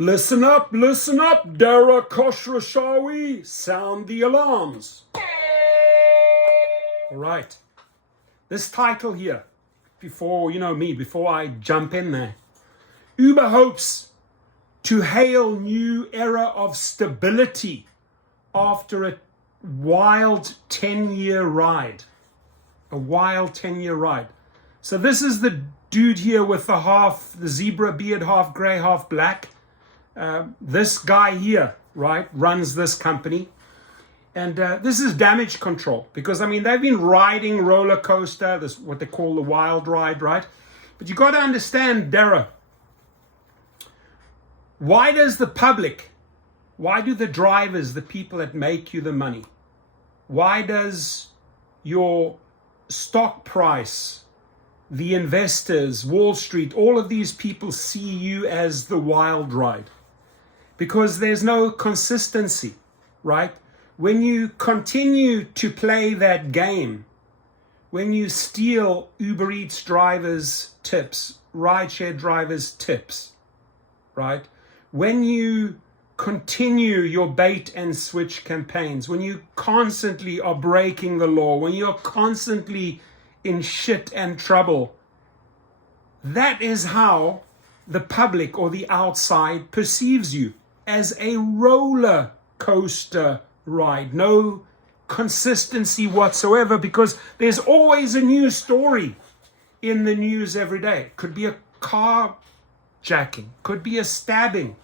Listen up, Dara Khosrowshahi, sound the alarms. All right, this title here, before I jump in there. Uber hopes to hail new era of stability after a wild 10-year ride. A wild 10-year ride. So this is the dude here with the zebra beard, half gray, half black. This guy here, right, runs this company. And this is damage control, because they've been riding roller coaster, this what they call the wild ride, right? But you got to understand, Dara, why do the drivers, the people that make you the money, why does your stock price, the investors, Wall Street, all of these people see you as the wild ride? Because there's no consistency, right? When you continue to play that game, when you steal Uber Eats drivers' tips, Rideshare drivers' tips, right? When you continue your bait and switch campaigns, when you constantly are breaking the law, when you're constantly in shit and trouble, that is how the public or the outside perceives you, as a roller coaster ride. No consistency whatsoever, because there's always a new story in the news every day. It could be a carjacking, could be a stabbing,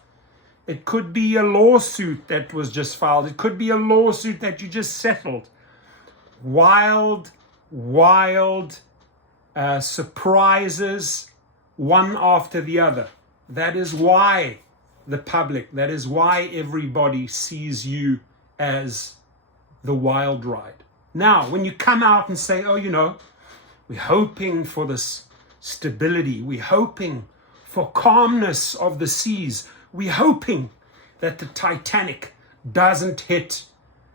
it could be a lawsuit that was just filed, it could be a lawsuit that you just settled. Wild surprises, one after the other. That is why that is why everybody sees you as the wild ride. Now, when you come out and say, we're hoping for this stability, we're hoping for calmness of the seas, we're hoping that the Titanic doesn't hit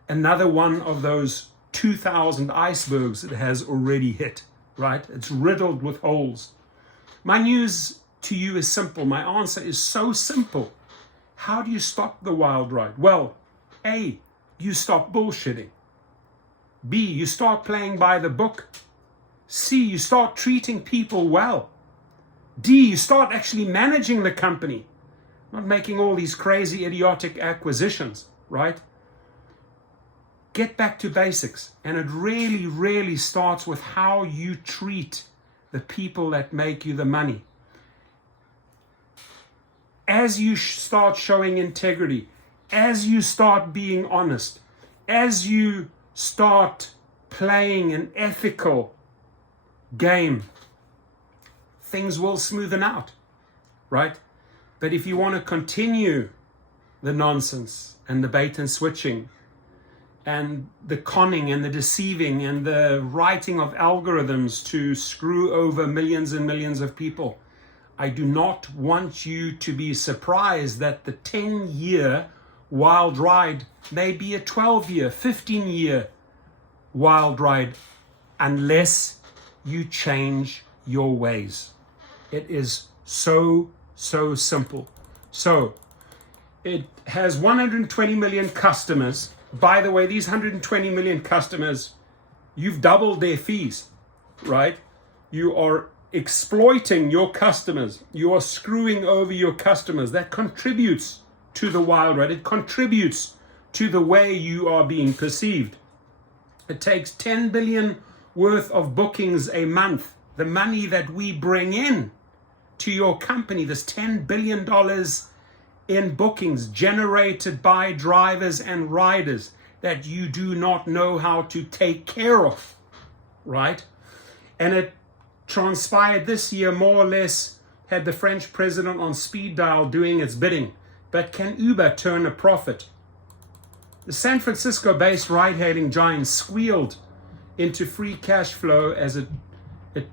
another one of those 2,000 icebergs it has already hit, right? It's riddled with holes. My news to you is simple. My answer is so simple. How do you stop the wild ride? Well, A, you stop bullshitting. B, you start playing by the book. C, you start treating people well. D, you start actually managing the company, not making all these crazy, idiotic acquisitions, right? Get back to basics. And it really, really starts with how you treat the people that make you the money. As you start showing integrity, as you start being honest, as you start playing an ethical game, things will smoothen out, right? But if you want to continue the nonsense and the bait and switching and the conning and the deceiving and the writing of algorithms to screw over millions and millions of people, I do not want you to be surprised that the 10-year wild ride may be a 12-year, 15-year wild ride, unless you change your ways. It is so simple. So it has 120 million customers. By the way, these 120 million customers, you've doubled their fees, right? You are exploiting your customers. You are screwing over your customers. That contributes to the wild ride. It contributes to the way you are being perceived. It takes 10 billion worth of bookings a month. The money that we bring in to your company, this $10 billion in bookings generated by drivers and riders that you do not know how to take care of, right? And it transpired this year, more or less, had the French president on speed dial doing its bidding. But can Uber turn a profit? The San Francisco-based ride-hailing giant squealed into free cash flow, as it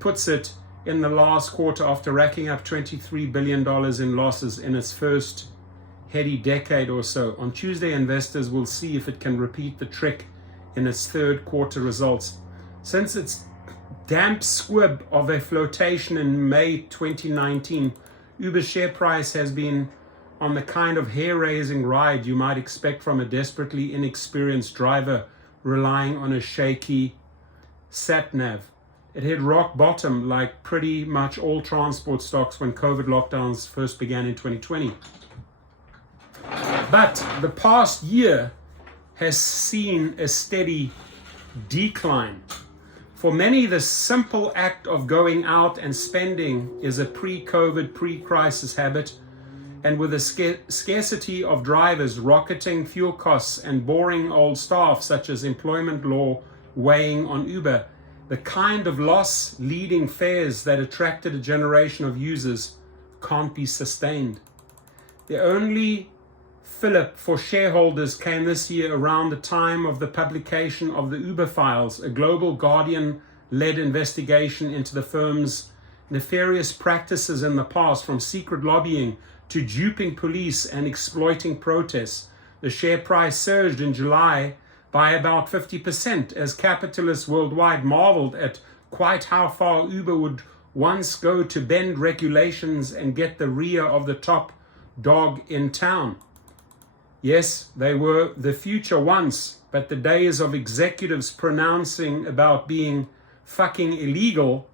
puts it, in the last quarter after racking up $23 billion in losses in its first heady decade or so. On Tuesday, investors will see if it can repeat the trick in its third quarter results. Since its damp squib of a flotation in May 2019, Uber's share price has been on the kind of hair-raising ride you might expect from a desperately inexperienced driver relying on a shaky sat-nav. It hit rock bottom like pretty much all transport stocks when COVID lockdowns first began in 2020. But the past year has seen a steady decline. For many, the simple act of going out and spending is a pre-COVID, pre-crisis habit, and with a scarcity of drivers, rocketing fuel costs, and boring old staff such as employment law weighing on Uber, the kind of loss-leading fares that attracted a generation of users can't be sustained. The only fillip for shareholders came this year around the time of the publication of the Uber Files, a global Guardian-led investigation into the firm's nefarious practices in the past, from secret lobbying to duping police and exploiting protests. The share price surged in July by about 50% as capitalists worldwide marveled at quite how far Uber would once go to bend regulations and get the rear of the top dog in town. Yes, they were the future once, but the days of executives pronouncing about being fucking illegal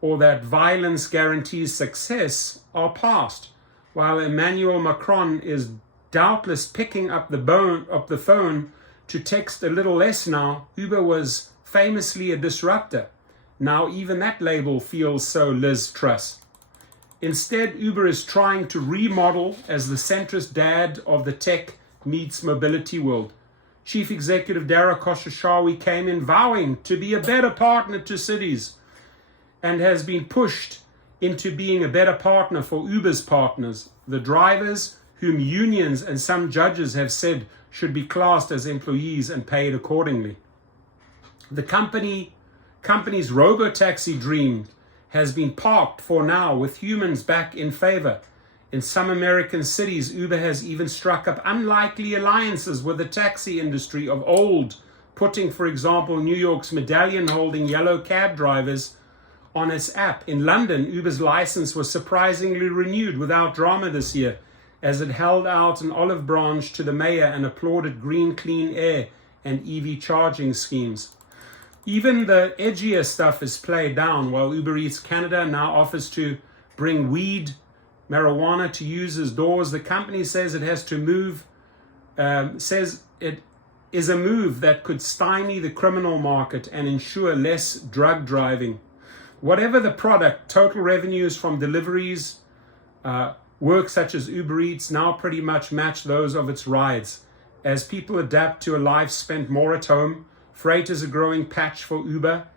or that violence guarantees success are past. While Emmanuel Macron is doubtless picking up the phone to text a little less now, Uber was famously a disruptor. Now even that label feels so Liz Truss. Instead, Uber is trying to remodel as the centrist dad of the tech meets mobility world. Chief Executive Dara Khosrowshahi came in vowing to be a better partner to cities and has been pushed into being a better partner for Uber's partners, the drivers whom unions and some judges have said should be classed as employees and paid accordingly. The company's robo-taxi dream has been parked for now, with humans back in favor. In some American cities, Uber has even struck up unlikely alliances with the taxi industry of old, putting, for example, New York's medallion-holding yellow cab drivers on its app. In London, Uber's license was surprisingly renewed without drama this year, as it held out an olive branch to the mayor and applauded green, clean air and EV charging schemes. Even the edgier stuff is played down, while Uber Eats Canada now offers to bring marijuana to users' doors. The company says it has to move, says it is a move that could stymie the criminal market and ensure less drug driving. Whatever the product, total revenues from deliveries, work such as Uber Eats now pretty much match those of its rides. As people adapt to a life spent more at home, freight is a growing patch for Uber,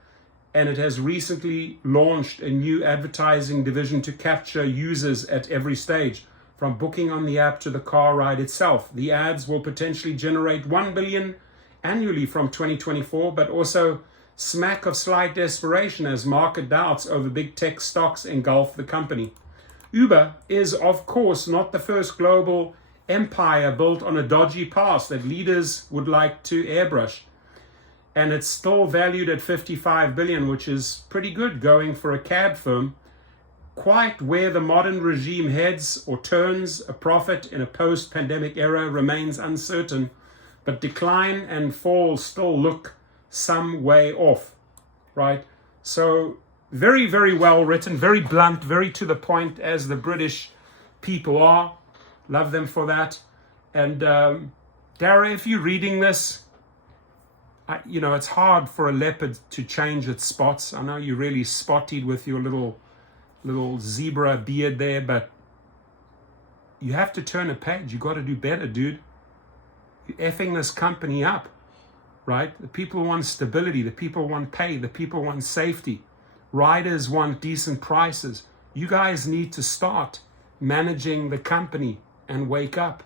and it has recently launched a new advertising division to capture users at every stage, from booking on the app to the car ride itself. The ads will potentially generate $1 billion annually from 2024, but also smack of slight desperation as market doubts over big tech stocks engulf the company. Uber is, of course, not the first global empire built on a dodgy past that leaders would like to airbrush. And it's still valued at $55 billion, which is pretty good going for a cab firm. Quite where the modern regime heads or turns a profit in a post-pandemic era remains uncertain, but decline and fall still look some way off, right? So very, very well written, very blunt, very to the point, as the British people are. Love them for that. And Dara, if you're reading this, it's hard for a leopard to change its spots. I know you're really spotted with your little zebra beard there, but you have to turn a page. You got to do better, dude. You're effing this company up, right? The people want stability. The people want pay. The people want safety. Riders want decent prices. You guys need to start managing the company and wake up.